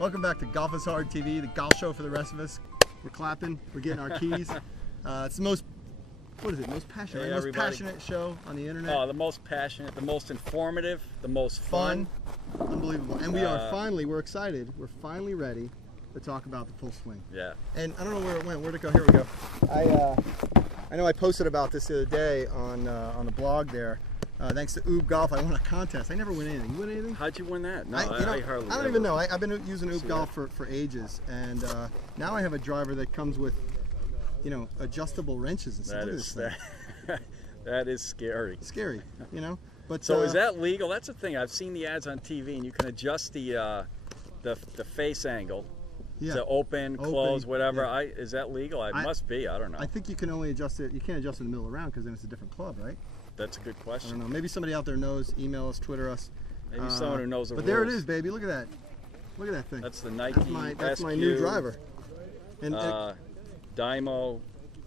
Welcome back to Golf is Hard TV, the golf show for the rest of us. We're clapping, we're getting our keys. It's the most, what is it, most passionate, Hey, most passionate show on the internet. Oh, the most passionate, the most informative, the most fun. Unbelievable. And we are finally, we're excited, we're finally ready to talk about the full swing. Yeah. And I don't know where it went, where'd it go? Here we go. I know I posted about this the other day on the blog there. Thanks to Oob Golf, I won a contest. I never win anything. You win anything? How'd you win that? No, I hardly. I don't even know. I've been using Oob Golf for ages, and now I have a driver that comes with, you know, adjustable wrenches and stuff. That is that is scary. Scary, you know. But so is that legal? That's the thing. I've seen the ads on TV, and you can adjust the face angle. Yeah. To open, close, whatever. Yeah. Is that legal? It must be. I don't know. I think you can only adjust it. You can't adjust it in the middle of the round because then it's a different club, right? That's a good question. I don't know. Maybe somebody out there knows. Email us, Twitter us. Maybe someone who knows the rules. But there it is, baby. Look at that. Look at that thing. That's the Nike. That's my new driver. And Dymo.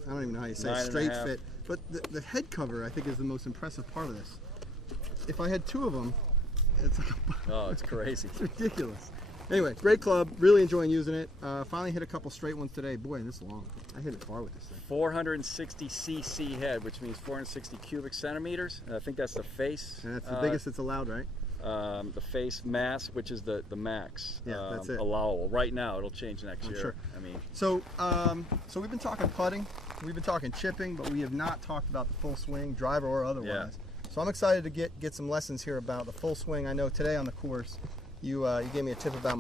I don't even know how you say it. Straight fit. But the head cover, I think, is the most impressive part of this. If I had two of them, it's like oh, it's crazy. It's ridiculous. Anyway, great club. Really enjoying using it. Finally hit a couple straight ones today. Boy, this is long. I hit it far with this thing. 460 cc head, which means 460 cubic centimeters. And I think that's the face. And that's the biggest that's allowed, right? The face mass, which is the max. Yeah, that's it. Allowable. Right now, it'll change next year. Sure. I mean. So we've been talking putting, we've been talking chipping, but we have not talked about the full swing, driver or otherwise. Yeah. So I'm excited to get some lessons here about the full swing. I know today on the course, you gave me a tip about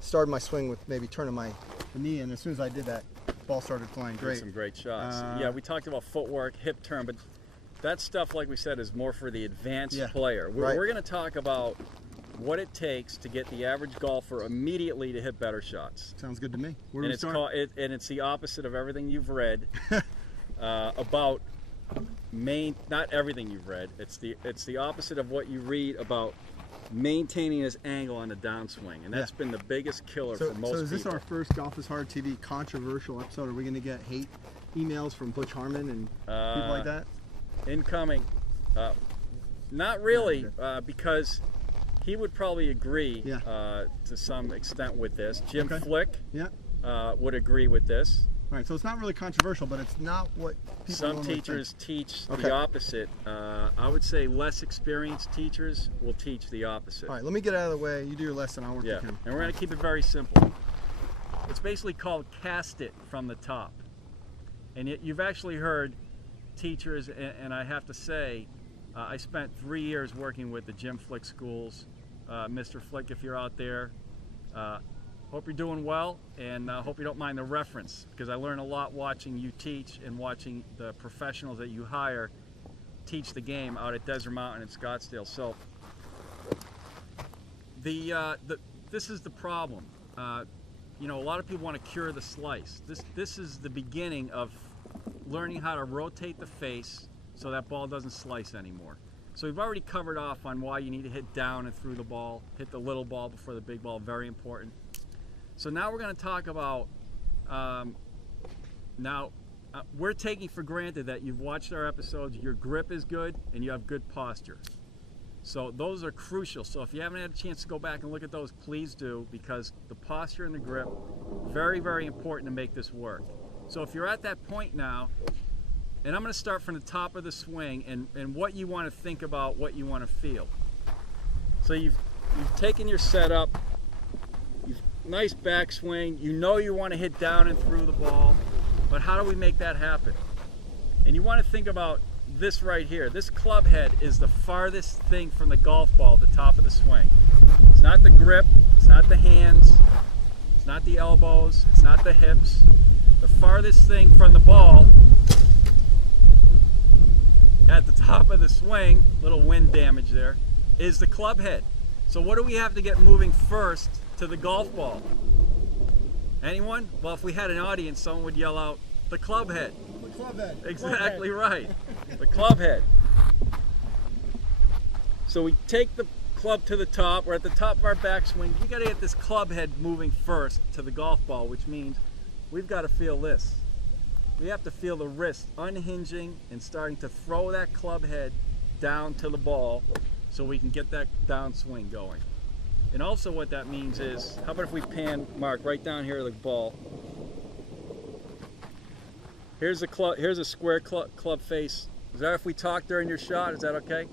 starting my swing with maybe turning the knee, and as soon as I did that, ball started flying great. Some great shots. Yeah, we talked about footwork, hip turn, but that stuff, like we said, is more for the advanced player. We're going to talk about what it takes to get the average golfer immediately to hit better shots. Sounds good to me. Where and do we start? And it's the opposite of everything you've read about not everything you've read. It's the opposite of what you read about maintaining this angle on the downswing, and that's been the biggest killer for most people. So is this our first Golf is Hard TV controversial episode? Are we going to get hate emails from Butch Harmon and people like that? Incoming. Not really, because he would probably agree to some extent with this. Jim Flick would agree with this. All right, so it's not really controversial, but it's not what people Some teachers teach the opposite. I would say less experienced teachers will teach the opposite. All right, let me get out of the way. You do your lesson, I'll work with him. And we're going to keep it very simple. It's basically called cast it from the top. And you've actually heard teachers, and I have to say, I spent 3 years working with the Jim Flick schools. Mr. Flick, if you're out there, hope you're doing well, and hope you don't mind the reference, because I learn a lot watching you teach and watching the professionals that you hire teach the game out at Desert Mountain in Scottsdale. So this is the problem. You know, a lot of people want to cure the slice. This is the beginning of learning how to rotate the face so that ball doesn't slice anymore. So we've already covered off on why you need to hit down and through the ball, hit the little ball before the big ball, very important. So now we're going to talk about, we're taking for granted that you've watched our episodes, your grip is good, and you have good posture. So those are crucial. So if you haven't had a chance to go back and look at those, please do, because the posture and the grip, very, very important to make this work. So if you're at that point now, and I'm going to start from the top of the swing and what you want to think about, what you want to feel. So you've taken your setup, nice backswing, you know you want to hit down and through the ball, but how do we make that happen? And you want to think about this right here. This club head is the farthest thing from the golf ball at the top of the swing. It's not the grip, it's not the hands, it's not the elbows, it's not the hips. The farthest thing from the ball at the top of the swing, little wind damage there, is the club head. So what do we have to get moving first to the golf ball? Anyone? Well, if we had an audience, someone would yell out, the club head. The club head. Exactly right. The club head. So we take the club to the top. We're at the top of our backswing. We got to get this club head moving first to the golf ball, which means we've got to feel this. We have to feel the wrist unhinging and starting to throw that club head down to the ball so we can get that downswing going. And also what that means is, how about if we pan, Mark, right down here to the ball. Here's a club. Here's a square club face. Is that if we talk during your shot? Is that okay?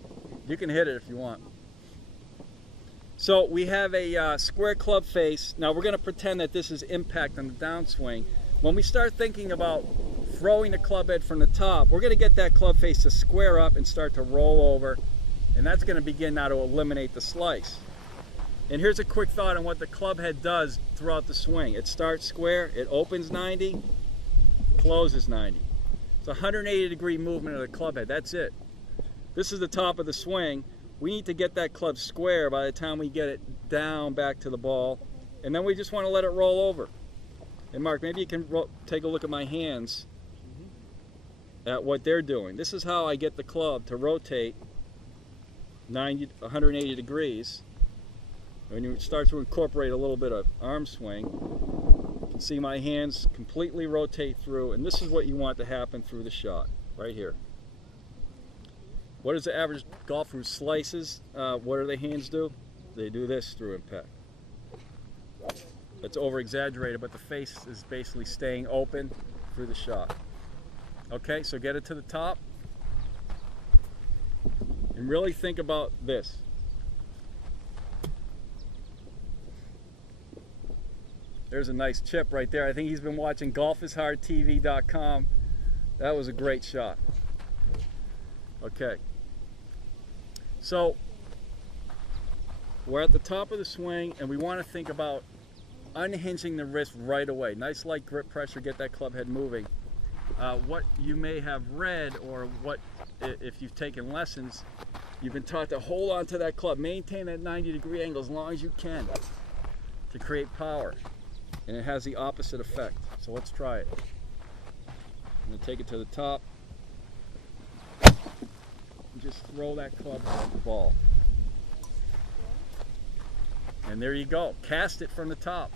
You can hit it if you want. So we have a square club face. Now we're going to pretend that this is impact on the downswing. When we start thinking about throwing the club head from the top, we're going to get that club face to square up and start to roll over. And that's going to begin now to eliminate the slice. And here's a quick thought on what the club head does throughout the swing. It starts square, it opens 90, closes 90. It's a 180-degree movement of the club head. That's it. This is the top of the swing. We need to get that club square by the time we get it down back to the ball. And then we just want to let it roll over. And Mark, maybe you can take a look at my hands at what they're doing. This is how I get the club to rotate 180 degrees. When you start to incorporate a little bit of arm swing, you can see my hands completely rotate through, and this is what you want to happen through the shot, right here. What does the average golfer who slices, what do their hands do? They do this through impact. It's over-exaggerated, but the face is basically staying open through the shot. Okay, so get it to the top, and really think about this. There's a nice chip right there. I think he's been watching golfishardtv.com. That was a great shot. Okay. So we're at the top of the swing, and we want to think about unhinging the wrist right away. Nice light grip pressure, get that club head moving. What you may have read, or what if you've taken lessons, you've been taught to hold on to that club, maintain that 90-degree angle as long as you can to create power. And it has the opposite effect. So let's try it. I'm going to take it to the top. And just throw that club at the ball. And there you go. Cast it from the top.